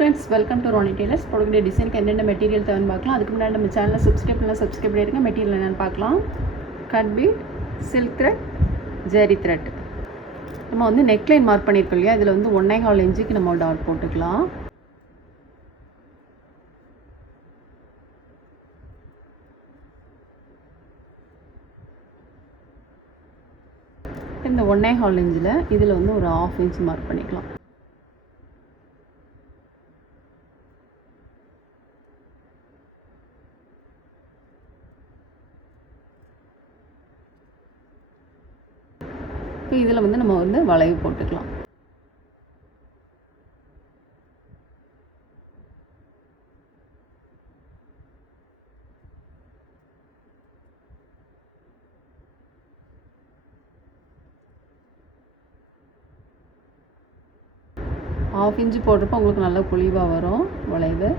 Friends, welcome to Roni tailors. போடக்கூடிய டிசைனுக்கு என்னென்ன மெட்டீரியல் தேவைன்னு பார்க்கலாம். அதுக்கு முன்னாடி நம்ம சேனலை சப்ஸ்கிரைப் பண்ணிடுங்க. மெட்டீரியல் என்னென்னு பார்க்கலாம். கட் பீட், சில்க் த்ரெட், ஜெரி த்ரெட். நம்ம வந்து நெக்லைன் மார்க் பண்ணியிருக்கோம் இல்லையா, இதில் வந்து 1.25 இன்ச்சுக்கு நம்ம டாட் போட்டுக்கலாம். இந்த 1.25 இன்ச்சில் இதில் வந்து ஒரு 1/2 இன்ச் மார்க் பண்ணிக்கலாம். இப்போ இதில் வந்து நம்ம வந்து வளைவு போட்டுக்கலாம். ½ இன்ச்சு போடுறப்போ உங்களுக்கு நல்லா குழிவாக வரும் வளைவு.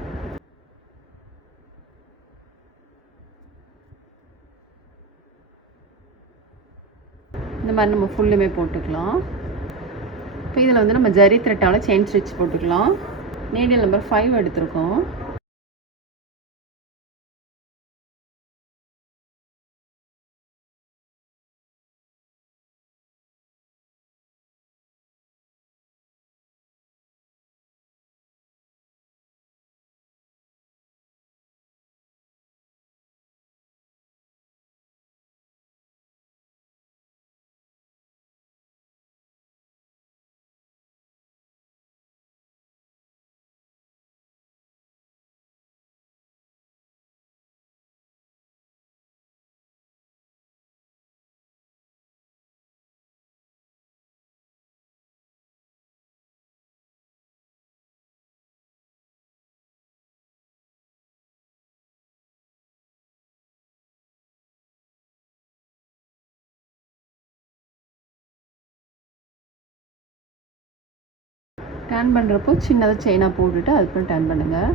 இந்த மாதிரி நம்ம ஃபுல்லுமே போட்டுக்கலாம். இப்போ இதில் வந்து நம்ம ஜரி த்ரெட்டால் செயின் ஸ்டிச் போட்டுக்கலாம். நீடில் நம்பர் 5 எடுத்திருக்கோம். டர்ன் பண்ணுறப்போ சின்னதாக செயினாக போட்டுட்டு அதுக்கப்புறம் டர்ன் பண்ணுங்கள்.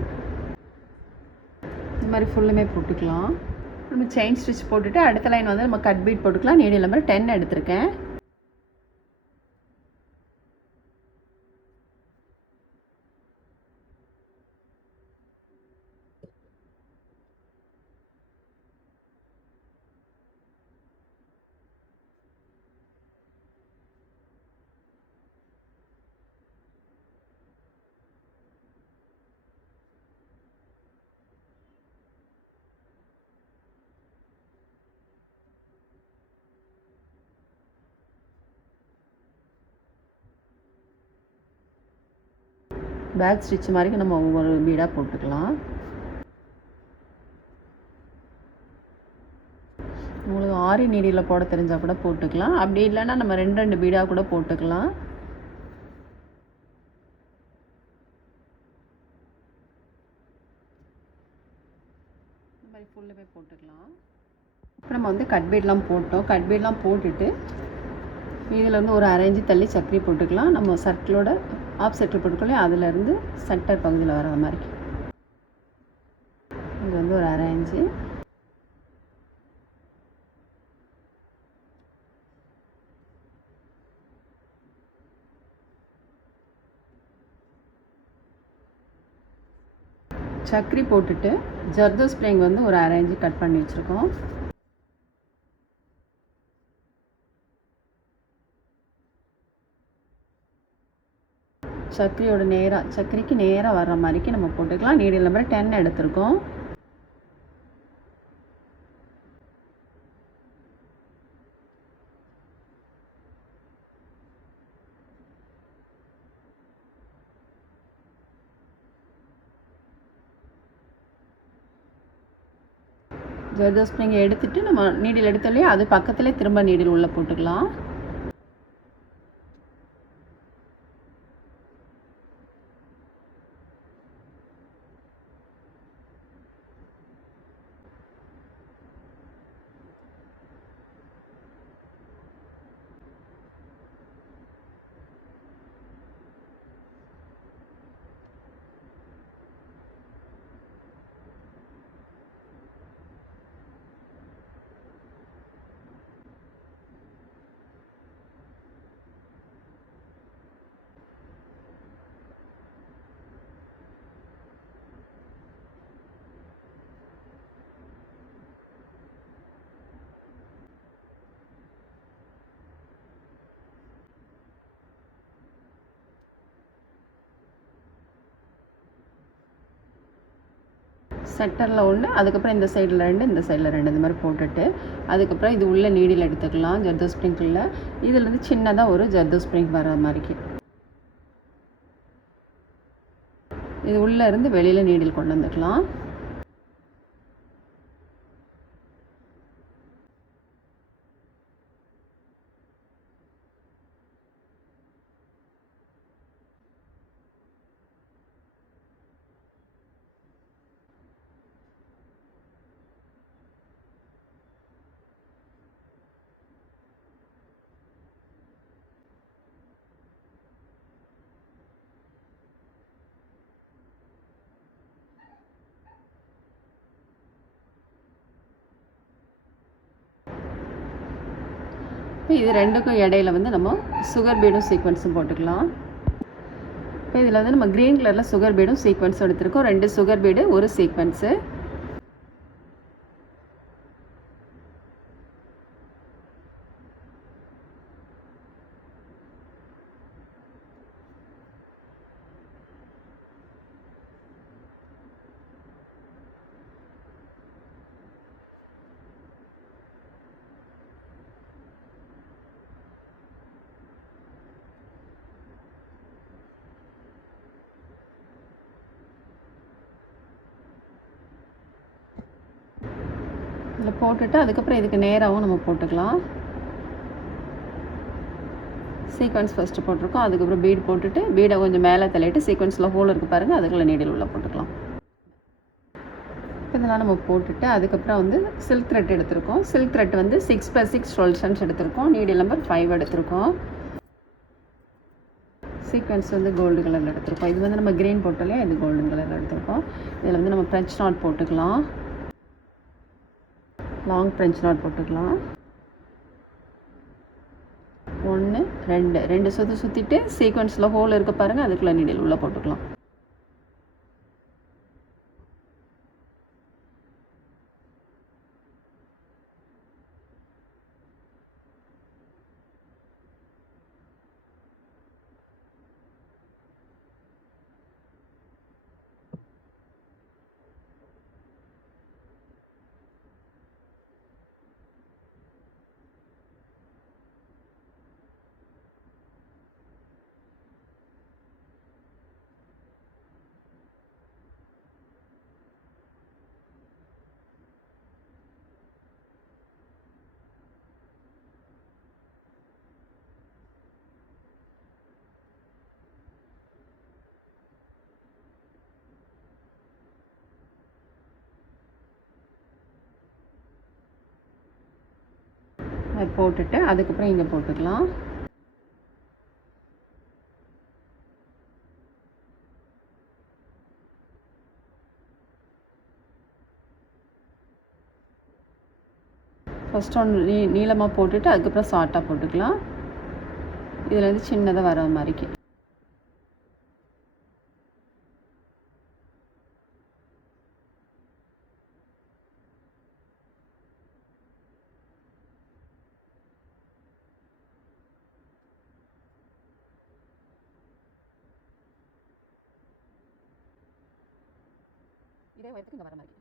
இந்த மாதிரி ஃபுல்லுமே போட்டுக்கலாம். நம்ம செயின் ஸ்டிச் போட்டுட்டு அடுத்த லைன் வந்து நம்ம கட் பீட் போட்டுக்கலாம். நீடில் நம்பர் 10 எடுத்திருக்கேன். பேக் ஸ்டிச் மாதிரி நம்ம ஒவ்வொரு பீடாக போட்டுக்கலாம். உங்களுக்கு ஆரி நீடியில் போட தெரிஞ்சால் கூட போட்டுக்கலாம். அப்படி இல்லைன்னா நம்ம 2 பீடாக கூட போட்டுக்கலாம். இந்த மாதிரி ஃபுல்லுமே போட்டுக்கலாம். அப்புறம் நம்ம வந்து கட் பீட்லாம் போட்டோம். கட் பீட்லாம் போட்டுட்டு இதில் வந்து ஒரு 1/2 இன்ச்சு தள்ளி சக்கரி போட்டுக்கலாம். நம்ம சர்க்கிளோட ஆஃப் சர்க்கிள் போட்டுக்கலாம். அதிலேருந்து சென்டர் பகுதியில் வர மாதிரி இது வந்து ஒரு 1/2 இன்ச்சு. சக்கரி போட்டுட்டு ஜர்தோ ஸ்ப்ரிங் வந்து ஒரு 1/2 இன்ச்சு கட் பண்ணி வச்சுருக்கோம். சக்கரிக்கு நேராக வர்ற மாதிரிக்கு நம்ம போட்டுக்கலாம். நீடில் நம்பர் 10 எடுத்திருக்கோம். ஜர்தோ ஸ்ப்ரிங் எடுத்துட்டு நம்ம நீடில் எடுத்தாலே அது பக்கத்துலேயே திரும்ப நீடில் உள்ளே போட்டுக்கலாம். சென்டரில் ஒன்று, அதுக்கப்புறம் இந்த சைடில் 2, இந்த சைடில் 2 இந்த மாதிரி போட்டுட்டு அதுக்கப்புறம் இது உள்ள நீடில் எடுத்துக்கலாம். ஜர்தோ ஸ்ப்ரிங்கில் இதுலேருந்து சின்னதாக ஒரு ஜர்தோ ஸ்ப்ரிங் வர மாதிரிக்கு இது உள்ளே இருந்து வெளியில் நீடில் கொண்டு வந்துக்கலாம். இப்போ இது ரெண்டுக்கும் இடையில வந்து நம்ம சுகர் பீடும் சீக்வன்ஸும் போட்டுக்கலாம். இப்போ இதில் வந்து நம்ம க்ரீன் கலரில் சுகர் பீடும் சீக்வன்ஸும் எடுத்திருக்கோம். 2 சுகர் பீடு, ஒரு சீக்வன்ஸு. இதில் போட்டுட்டு அதுக்கப்புறம் இதுக்கு நேராகவும் நம்ம போட்டுக்கலாம். சீக்வன்ஸ் ஃபஸ்ட்டு போட்டிருக்கோம், அதுக்கப்புறம் பீட் போட்டுட்டு பீடை கொஞ்சம் மேலே தள்ளிட்டு சீக்வன்ஸில் ஹோல் இருக்குது பாருங்கள், அதுக்குள்ள நீடில் உள்ள போட்டுக்கலாம். இதெல்லாம் நம்ம போட்டுட்டு அதுக்கப்புறம் வந்து சில்க் த்ரெட் எடுத்திருக்கோம். சில்க் த்ரெட் வந்து 6x6 12 cents எடுத்திருக்கோம். நீடில் நம்பர் 5 எடுத்திருக்கோம். சீக்வன்ஸ் வந்து கோல்டு கலரில் எடுத்திருக்கோம். இது வந்து நம்ம க்ரீன் போட்டோலையே இது கோல்டன் கலரில் எடுத்திருக்கோம். இதில் வந்து நம்ம ஃப்ரெஞ்ச் நாட் போட்டுக்கலாம். லாங் ஃப்ரெஞ்ச் நாட் போட்டுக்கலாம். 1 2 சுற்றிட்டு சீக்வன்ஸில் ஹோல் இருக்க பாருங்கள், அதுக்குள்ளே நீடில் உள்ளே போட்டுக்கலாம். அது போட்டுட்டு அதுக்கப்புறம் இங்கே போட்டுக்கலாம். ஃபஸ்ட் ஒன்று நீளமாக போட்டுட்டு அதுக்கப்புறம் ஷார்ட்டாக போட்டுக்கலாம். இதில் வந்து சின்னதாக வர மாதிரிக்கு இதே உயரத்துக்கு இங்கே வர மாதிரி.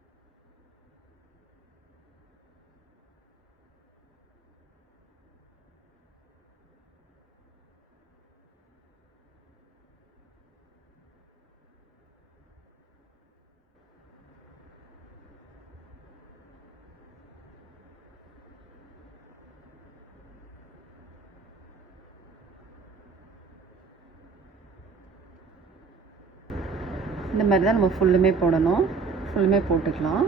இந்த மாதிரி தான் நம்ம ஃபுல்லுமே போடணும். ஃபுல்லுமே போட்டுக்கலாம்.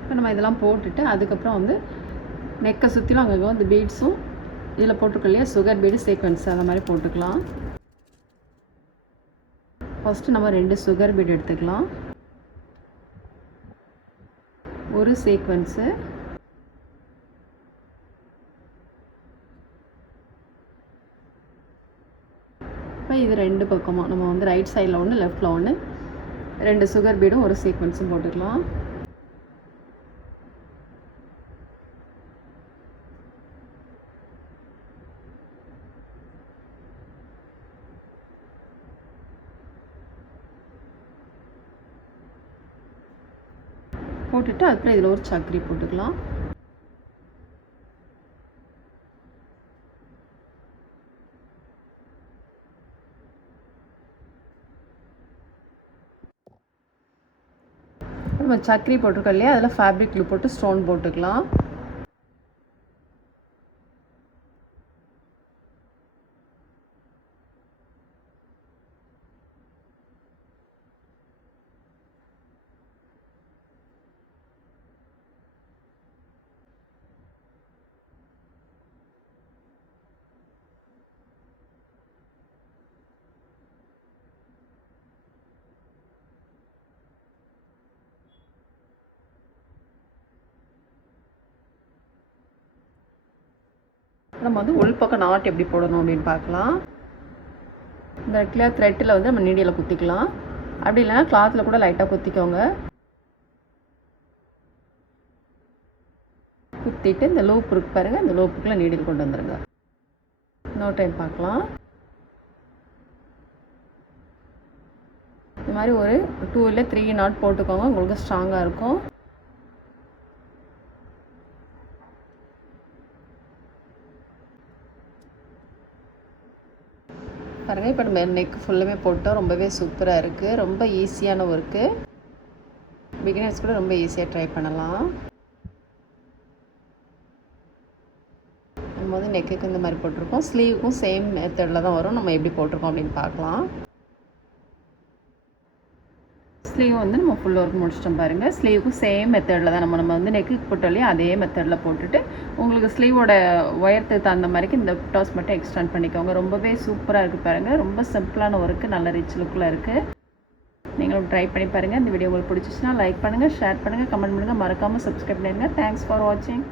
இப்போ நம்ம இதெல்லாம் போட்டுட்டு அதுக்கப்புறம் வந்து நெக்கை சுற்றிலும் அங்கே வந்து பீட்ஸும் இதில் போட்டிருக்கோம் இல்லையா சுகர் பீடு சீக்வன்ஸ் அதை மாதிரி போட்டுக்கலாம். ஃபஸ்ட்டு நம்ம 2 சுகர் பீடு எடுத்துக்கலாம். ஒரு சீக்வன்ஸு, இப்போ இது 2 பக்கமாக நம்ம வந்து ரைட் சைடில் ஒன்று லெஃப்டில் ஒன்று 2 சுகர் பீடும் ஒரு சீக்வன்ஸும் போட்டுக்கலாம். போட்டுட்டு அதுக்கப்புறம் இதில் ஒரு சக்கரி போட்டுக்கலாம். நம்ம சக்கரி போட்டிருக்கோம் இல்லையா, அதில் ஃபேப்ரிக் க்ளூ போட்டு ஸ்டோன் போட்டுக்கலாம். நம்ம வந்து உள்பக்கம் நாட் எப்படி போடணும் அப்படின்னு பார்க்கலாம். இந்த இடத்துல த்ரெட்டில் வந்து நம்ம நீடியில் குத்திக்கலாம். அப்படி இல்லைன்னா கிளாத்தில் கூட லைட்டாக குத்திக்கோங்க. குத்திட்டு இந்த லூப் இருக்கு பாருங்கள், இந்த லூப்புக்குள்ளே நீடில் கொண்டு வந்துடுங்க. இன்னொரு டைம் பார்க்கலாம். இந்த மாதிரி ஒரு 2 இல்லை 3 நாட் போட்டுக்கோங்க, உங்களுக்கு ஸ்ட்ராங்காக இருக்கும். பாருங்கள், இப்போ நம்ம நெக் ஃபுல்லுமே போட்டோம். ரொம்பவே சூப்பராக இருக்குது. ரொம்ப ஈஸியான ஒர்க்கு. பிகினர்ஸ் கூட ரொம்ப ஈஸியாக ட்ரை பண்ணலாம். நம்ம வந்து நெக்குக்கு இந்த மாதிரி போட்டிருக்கோம். ஸ்லீவுக்கும் சேம் மெத்தடில் தான் வரும். நம்ம எப்படி போட்டிருக்கோம் அப்படின்னு பார்க்கலாம். ஸ்லீவ் வந்து நம்ம ஃபுல் ஒர்க் முடிச்சிட்டோம் பாருங்கள். ஸ்லீவுக்கும் சேம் மெத்தடில் தான் நம்ம வந்து நெக்குக்கு போட்டோம் இல்லையா, அதே மெத்தடில் போட்டுட்டு உங்களுக்கு ஸ்லீவோட உயரத்துக்கு தகுந்த மாதிரிக்கு இந்த டாஸ் மட்டும் எக்ஸ்டெண்ட் பண்ணிக்கோங்க. ரொம்பவே சூப்பராக இருக்குது பாருங்கள். ரொம்ப சிம்பிளான ஒர்க்கு, நல்ல ரிச் லுக்கில் இருக்குது. நீங்களும் ட்ரை பண்ணி பாருங்கள். இந்த வீடியோ உங்களுக்கு பிடிச்சிச்சுன்னா லைக் பண்ணுங்கள், ஷேர் பண்ணுங்கள், கமெண்ட் பண்ணுங்கள், மறக்காமல் சப்ஸ்கிரைப் பண்ணிடுங்க. தேங்க்ஸ் ஃபார் வாட்சிங்.